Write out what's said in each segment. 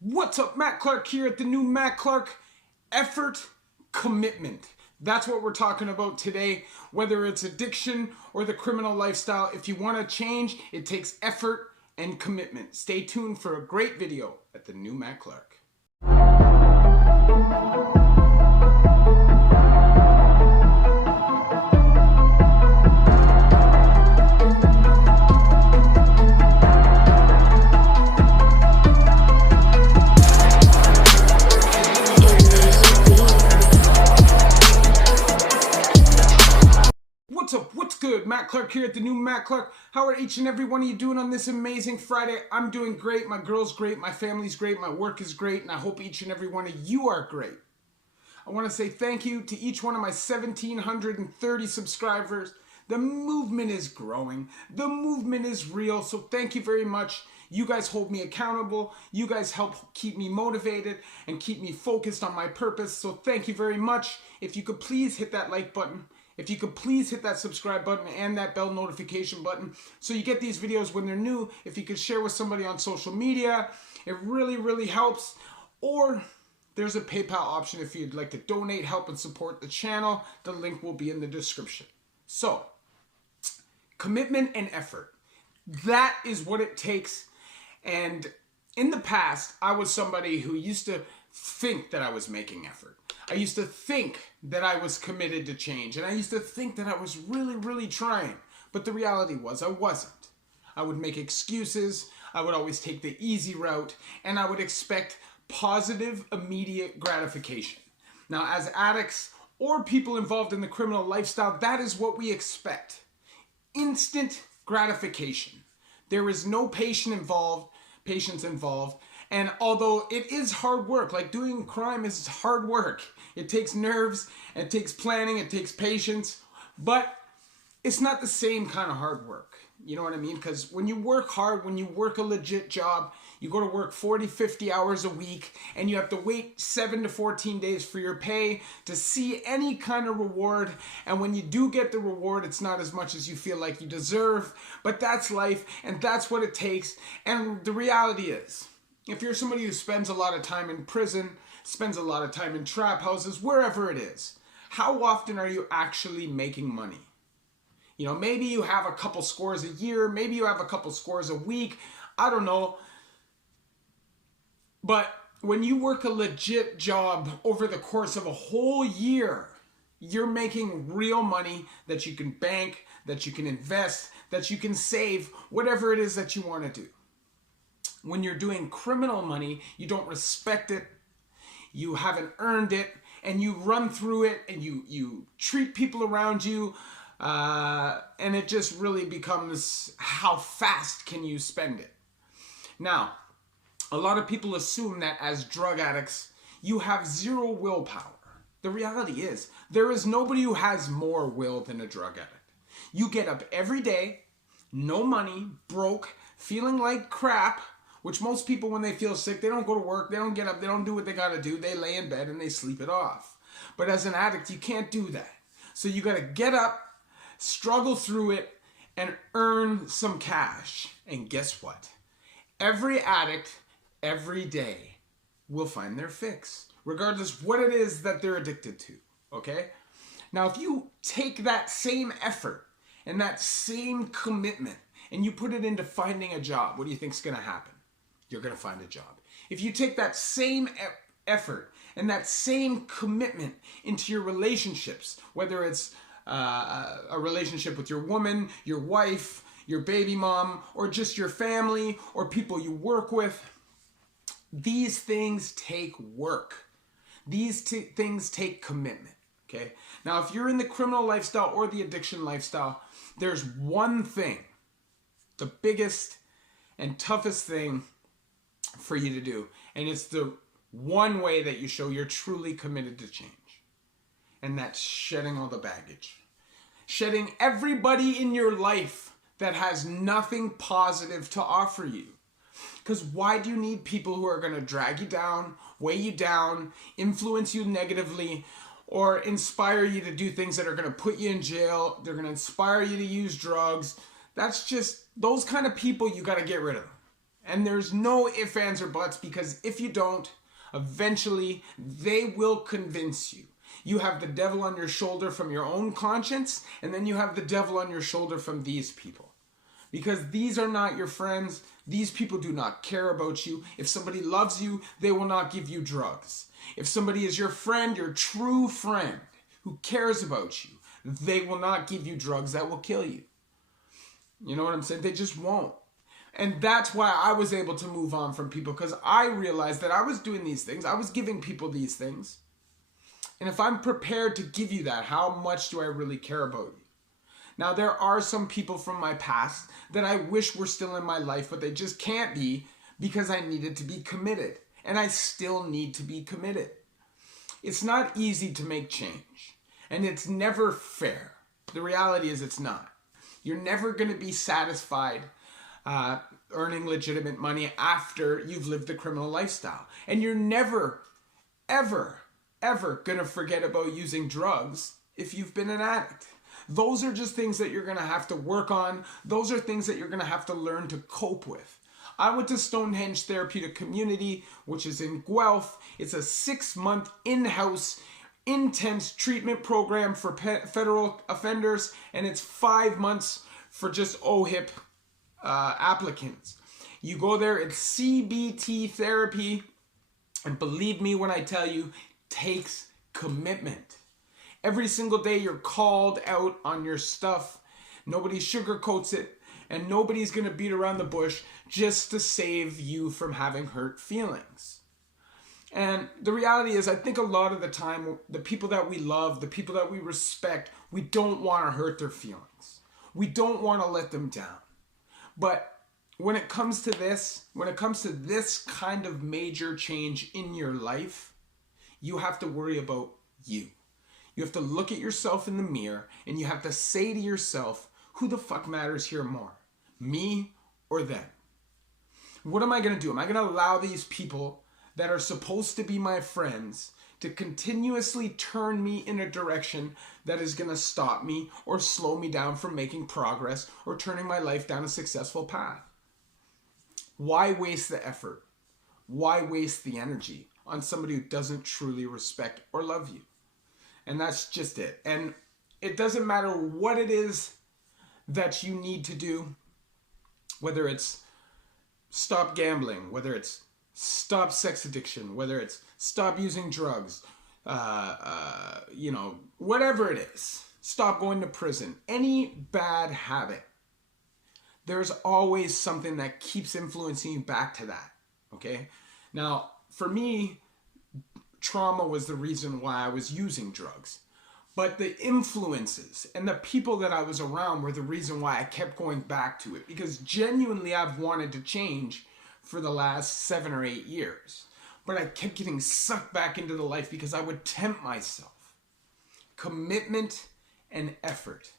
What's up, Matt Clark here at the new Matt Clark. Effort, commitment. That's what we're talking about today. Whether it's addiction or the criminal lifestyle, if you want to change, it takes effort and commitment. Stay tuned for a great video at the new Matt Clark. What's up? What's good? Matt Clark here at the new Matt Clark. How are each and every one of you doing on this amazing Friday? I'm doing great. My girl's great. My family's great. My work is great. And I hope each and every one of you are great. I want to say thank you to each one of my 1,730 subscribers. The movement is growing. The movement is real. So thank you very much. You guys hold me accountable. You guys help keep me motivated and keep me focused on my purpose. So thank you very much. If you could please hit that like button. If you could please hit that subscribe button and that bell notification button so you get these videos when they're new. If you could share with somebody on social media, it really, really helps. Or there's a PayPal option if you'd like to donate, help, and support the channel. The link will be in the description. So, commitment and effort. That is what it takes. And in the past, I was somebody who used to think that I was making effort. I used to think that I was committed to change. And I used to think that I was really, really trying. But the reality was I wasn't. I would make excuses. I would always take the easy route. And I would expect positive, immediate gratification. Now, as addicts or people involved in the criminal lifestyle, that is what we expect. Instant gratification. There is no patience involved. And although it is hard work, like doing crime is hard work. It takes nerves, it takes planning, it takes patience, but it's not the same kind of hard work. You know what I mean? Because when you work hard, when you work a legit job, you go to work 40, 50 hours a week, and you have to wait 7 to 14 days for your pay to see any kind of reward. And when you do get the reward, it's not as much as you feel like you deserve. But that's life, and that's what it takes. And the reality is, if you're somebody who spends a lot of time in prison, spends a lot of time in trap houses, wherever it is, how often are you actually making money? You know, maybe you have a couple scores a year, maybe you have a couple scores a week, I don't know. But when you work a legit job over the course of a whole year, you're making real money that you can bank, that you can invest, that you can save, whatever it is that you want to do. When you're doing criminal money, you don't respect it, you haven't earned it, and you run through it, and you treat people around you, and it just really becomes how fast can you spend it. Now, a lot of people assume that as drug addicts, you have zero willpower. The reality is, there is nobody who has more will than a drug addict. You get up every day, no money, broke, feeling like crap, which most people, when they feel sick, they don't go to work, they don't get up, they don't do what they gotta do, they lay in bed and they sleep it off. But as an addict, you can't do that. So you gotta get up, struggle through it, and earn some cash. And guess what? Every addict, every day, will find their fix, regardless what it is that they're addicted to, okay? Now, if you take that same effort and that same commitment and you put it into finding a job, what do you think is gonna happen? You're going to find a job. If you take that same effort and that same commitment into your relationships, whether it's a relationship with your woman, your wife, your baby mom, or just your family, or people you work with, these things take work. These things take commitment, okay? Now, if you're in the criminal lifestyle or the addiction lifestyle, there's one thing, the biggest and toughest thing for you to do, and it's the one way that you show you're truly committed to change, and that's shedding all the baggage, shedding everybody in your life that has nothing positive to offer you. Because why do you need people who are going to drag you down, weigh you down, influence you negatively, or inspire you to do things that are going to put you in jail? They're going to inspire you to use drugs. That's just, those kind of people you got to get rid of. And there's no ifs, ands, or buts, because if you don't, eventually they will convince you. You have the devil on your shoulder from your own conscience, and then you have the devil on your shoulder from these people. Because these are not your friends. These people do not care about you. If somebody loves you, they will not give you drugs. If somebody is your friend, your true friend, who cares about you, they will not give you drugs that will kill you. You know what I'm saying? They just won't. And that's why I was able to move on from people, because I realized that I was doing these things. I was giving people these things. And if I'm prepared to give you that, how much do I really care about you? Now, there are some people from my past that I wish were still in my life, but they just can't be, because I needed to be committed. And I still need to be committed. It's not easy to make change. And it's never fair. The reality is it's not. You're never going to be satisfied earning legitimate money after you've lived the criminal lifestyle. And you're never, ever, ever going to forget about using drugs if you've been an addict. Those are just things that you're going to have to work on. Those are things that you're going to have to learn to cope with. I went to Stonehenge Therapeutic Community, which is in Guelph. It's a 6-month in-house intense treatment program for federal offenders, and it's 5 months for just OHIP applicants. You go there, it's CBT therapy, and believe me when I tell you, takes commitment. Every single day you're called out on your stuff. Nobody sugarcoats it, and nobody's going to beat around the bush just to save you from having hurt feelings. And the reality is, I think a lot of the time, the people that we love, the people that we respect, we don't want to hurt their feelings. We don't want to let them down. But when it comes to this kind of major change in your life, you have to worry about you. You have to look at yourself in the mirror and you have to say to yourself, who the fuck matters here more? Me or them? What am I going to do? Am I going to allow these people that are supposed to be my friends to continuously turn me in a direction that is going to stop me or slow me down from making progress or turning my life down a successful path? Why waste the effort? Why waste the energy on somebody who doesn't truly respect or love you? And that's just it. And it doesn't matter what it is that you need to do, whether it's stop gambling, whether it's stop sex addiction, whether it's stop using drugs, whatever it is, stop going to prison, any bad habit, there's always something that keeps influencing you back to that, okay? Now, for me, trauma was the reason why I was using drugs. But the influences and the people that I was around were the reason why I kept going back to it. Because genuinely I've wanted to change for the last 7 or 8 years. But I kept getting sucked back into the life because I would tempt myself. Commitment and effort.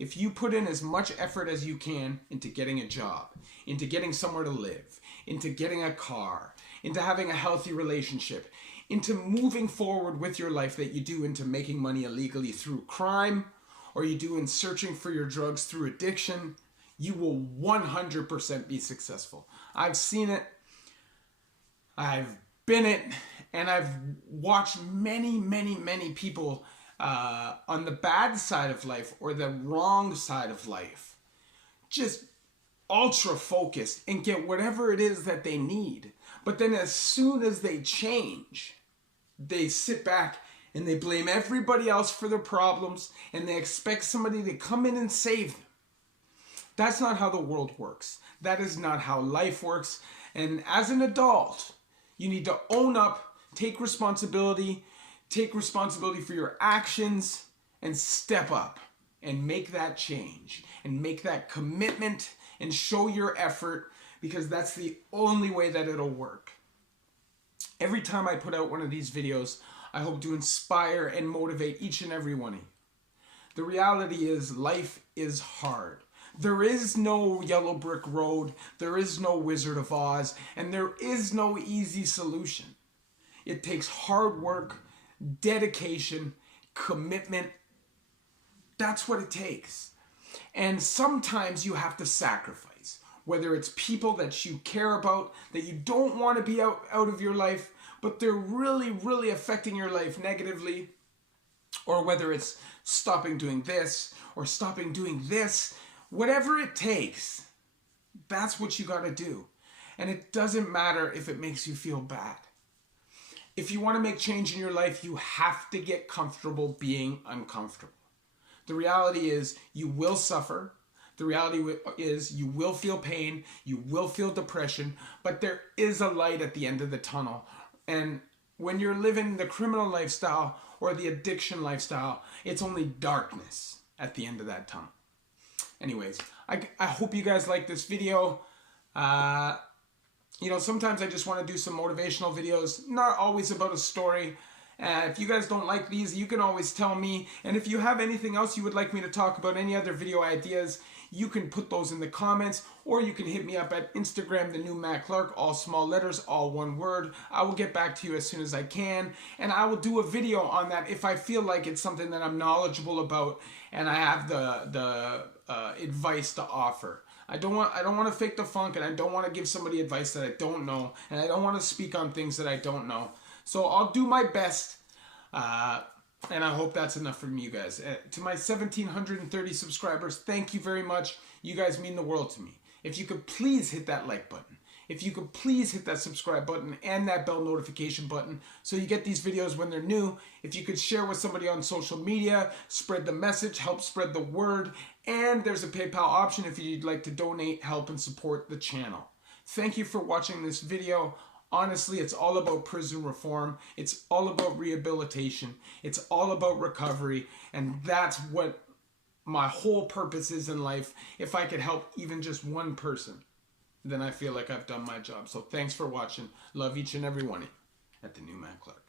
If you put in as much effort as you can into getting a job, into getting somewhere to live, into getting a car, into having a healthy relationship, into moving forward with your life that you do into making money illegally through crime, or you do in searching for your drugs through addiction, you will 100% be successful. I've seen it, I've been it, and I've watched many, many, many people on the bad side of life or the wrong side of life just ultra focused and get whatever it is that they need. But then as soon as they change, they sit back and they blame everybody else for their problems and they expect somebody to come in and save them. That's not how the world works. That is not how life works. And as an adult, you need to own up, take responsibility for your actions, and step up and make that change and make that commitment and show your effort, because that's the only way that it'll work. Every time I put out one of these videos, I hope to inspire and motivate each and every one of you. The reality is life is hard. There is no yellow brick road, there is no Wizard of Oz, and there is no easy solution. It takes hard work, dedication, commitment. That's what it takes. And sometimes you have to sacrifice. whether it's people that you care about, that you don't want to be out of your life, but they're really, really affecting your life negatively, or whether it's stopping doing this or stopping doing this, whatever it takes, that's what you got to do. And it doesn't matter if it makes you feel bad. If you want to make change in your life, you have to get comfortable being uncomfortable. The reality is you will suffer. The reality is you will feel pain. You will feel depression. But there is a light at the end of the tunnel. And when you're living the criminal lifestyle or the addiction lifestyle, it's only darkness at the end of that tunnel. Anyways, I hope you guys like this video. Sometimes I just want to do some motivational videos, not always about a story. If you guys don't like these, you can always tell me. And if you have anything else you would like me to talk about, any other video ideas, you can put those in the comments, or you can hit me up at Instagram, the new Matt Clark, all small letters, all one word. I will get back to you as soon as I can, and I will do a video on that if I feel like it's something that I'm knowledgeable about and I have the advice to offer. I don't want to fake the funk, and I don't want to give somebody advice that I don't know, and I don't want to speak on things that I don't know. So I'll do my best, and I hope that's enough from you guys. To my 1,730 subscribers, thank you very much. You guys mean the world to me. If you could please hit that like button. If you could please hit that subscribe button and that bell notification button so you get these videos when they're new. If you could share with somebody on social media, spread the message, help spread the word. And there's a PayPal option if you'd like to donate, help, and support the channel. Thank you for watching this video. Honestly, it's all about prison reform. It's all about rehabilitation. It's all about recovery. And that's what my whole purpose is in life. If I could help even just one person, then I feel like I've done my job. So thanks for watching. Love each and every one of you at the new Matt Clark.